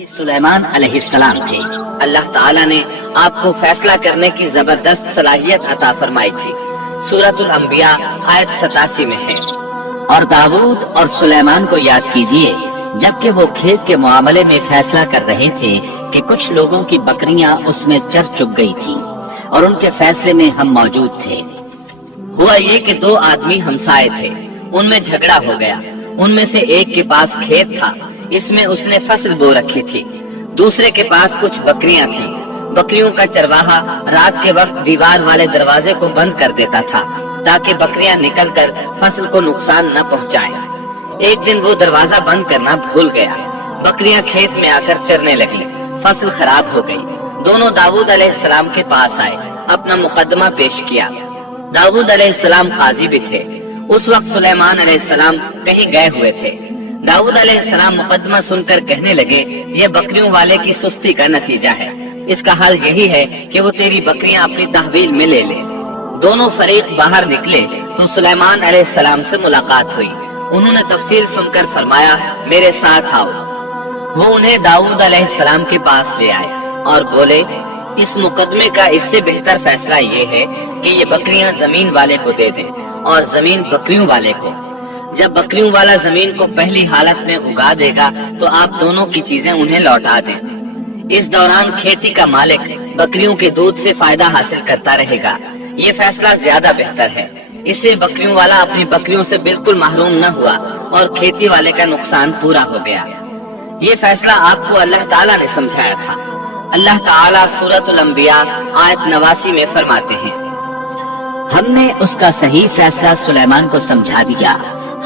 یہ سلیمان علیہ السلام تھے۔ اللہ تعالیٰ نے آپ کو فیصلہ کرنے کی زبردست صلاحیت عطا فرمائی تھی۔ سورۃ الانبیاء آیت 87 میں ہے۔ اور داؤد اور سلیمان کو یاد کیجئے جبکہ وہ کھیت کے معاملے میں فیصلہ کر رہے تھے کہ کچھ لوگوں کی بکریاں اس میں چر چگ گئی تھی اور ان کے فیصلے میں ہم موجود تھے۔ ہوا یہ کہ دو آدمی ہمسائے تھے، ان میں جھگڑا ہو گیا۔ ان میں سے ایک کے پاس کھیت تھا، اس میں اس نے فصل بو رکھی تھی، دوسرے کے پاس کچھ بکریاں تھیں۔ بکریوں کا چرواہا رات کے وقت دیوار والے دروازے کو بند کر دیتا تھا تاکہ بکریاں نکل کر فصل کو نقصان نہ پہنچائیں۔ ایک دن وہ دروازہ بند کرنا بھول گیا، بکریاں کھیت میں آ کر چرنے لگیں، فصل خراب ہو گئی۔ دونوں داؤد علیہ السلام کے پاس آئے، اپنا مقدمہ پیش کیا۔ داؤد علیہ السلام قاضی بھی تھے۔ اس وقت سلیمان علیہ السلام کہیں گئے ہوئے تھے۔ داؤد علیہ السلام مقدمہ سن کر کہنے لگے، یہ بکریوں والے کی سستی کا نتیجہ ہے، اس کا حل یہی ہے کہ وہ تیری بکریاں اپنی تحویل میں لے لے۔ دونوں فریق باہر نکلے تو سلیمان علیہ السلام سے ملاقات ہوئی۔ انہوں نے تفصیل سن کر فرمایا، میرے ساتھ آؤ۔ وہ انہیں داؤد علیہ السلام کے پاس لے آئے اور بولے، اس مقدمے کا اس سے بہتر فیصلہ یہ ہے کہ یہ بکریاں زمین والے کو دے دیں اور زمین بکریوں والے کو۔ جب بکریوں والا زمین کو پہلی حالت میں اگا دے گا تو آپ دونوں کی چیزیں انہیں لوٹا دیں۔ اس دوران کھیتی کا مالک بکریوں کے دودھ سے فائدہ حاصل کرتا رہے گا۔ یہ فیصلہ زیادہ بہتر ہے۔ اس سے بکریوں والا اپنی بکریوں سے بالکل محروم نہ ہوا اور کھیتی والے کا نقصان پورا ہو گیا۔ یہ فیصلہ آپ کو اللہ تعالیٰ نے سمجھایا تھا۔ اللہ تعالیٰ سورۃ الانبیاء آیت 89 میں فرماتے ہیں، ہم نے اس کا صحیح فیصلہ سلیمان کو سمجھا دیا،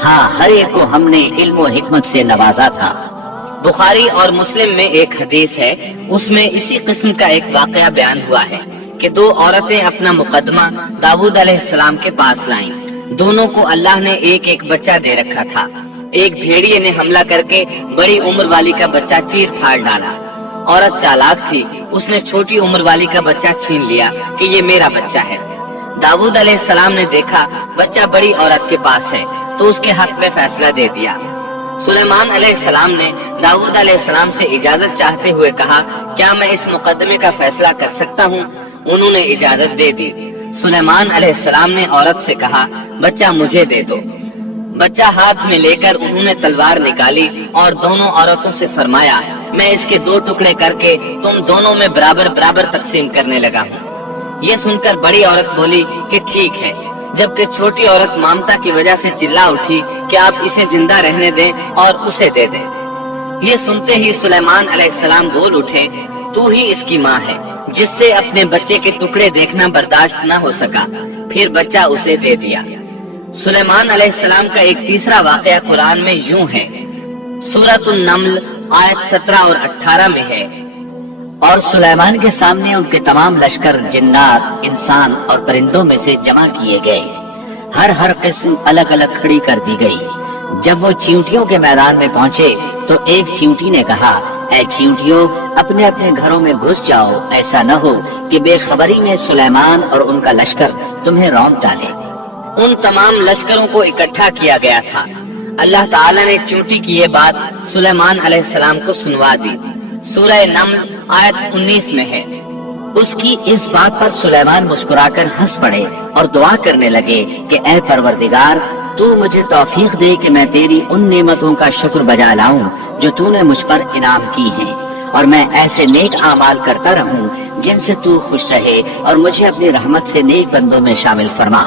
ہاں ہر ایک کو ہم نے علم و حکمت سے نوازا تھا۔ بخاری اور مسلم میں ایک حدیث ہے، اس میں اسی قسم کا ایک واقعہ بیان ہوا ہے کہ دو عورتیں اپنا مقدمہ داؤد علیہ السلام کے پاس لائیں۔ دونوں کو اللہ نے ایک ایک بچہ دے رکھا تھا۔ ایک بھیڑیے نے حملہ کر کے بڑی عمر والی کا بچہ چیر پھاڑ ڈالا۔ عورت چالاک تھی، اس نے چھوٹی عمر والی کا بچہ چھین لیا کہ یہ میرا بچہ ہے۔ داؤد علیہ السلام نے دیکھا بچہ بڑی عورت کے پاس ہے تو اس کے حق میں فیصلہ دے دیا۔ سلیمان علیہ السلام نے داؤد علیہ السلام سے اجازت چاہتے ہوئے کہا، کیا میں اس مقدمے کا فیصلہ کر سکتا ہوں؟ انہوں نے اجازت دے دی۔ سلیمان علیہ السلام نے عورت سے کہا، بچہ مجھے دے دو۔ بچہ ہاتھ میں لے کر انہوں نے تلوار نکالی اور دونوں عورتوں سے فرمایا، میں اس کے 2 ٹکڑے کر کے تم دونوں میں برابر برابر تقسیم کرنے لگا ہوں۔ یہ سن کر بڑی عورت بولی کہ ٹھیک ہے، جبکہ چھوٹی عورت مامتا کی وجہ سے چلا اٹھی کہ آپ اسے زندہ رہنے دیں اور اسے دے دیں۔ یہ سنتے ہی سلیمان علیہ السلام بول اٹھے، تو ہی اس کی ماں ہے، جس سے اپنے بچے کے ٹکڑے دیکھنا برداشت نہ ہو سکا، پھر بچہ اسے دے دیا۔ سلیمان علیہ السلام کا ایک تیسرا واقعہ قرآن میں یوں ہے، سورۃ النمل آیت 17 اور 18 میں ہے، اور سلیمان کے سامنے ان کے تمام لشکر جنات، انسان اور پرندوں میں سے جمع کیے گئے، ہر قسم الگ الگ کھڑی کر دی گئی۔ جب وہ چیونٹیوں کے میدان میں پہنچے تو ایک چیونٹی نے کہا، اے چیونٹیوں، اپنے اپنے گھروں میں گھس جاؤ، ایسا نہ ہو کہ بے خبری میں سلیمان اور ان کا لشکر تمہیں رونق ڈالے۔ ان تمام لشکروں کو اکٹھا کیا گیا تھا۔ اللہ تعالیٰ نے چیونٹی کی یہ بات سلیمان علیہ السلام کو سنوا دی۔ سورہ نمل آیت 19 میں ہے۔ اس کی اس بات پر سلیمان مسکرا کر ہنس پڑے اور دعا کرنے لگے کہ اے پروردگار، تو مجھے توفیق دے کہ میں تیری ان نعمتوں کا شکر بجا لاؤں جو تو نے مجھ پر انعام کی ہیں، اور میں ایسے نیک اعمال کرتا رہوں جن سے تو خوش رہے، اور مجھے اپنی رحمت سے نیک بندوں میں شامل فرما۔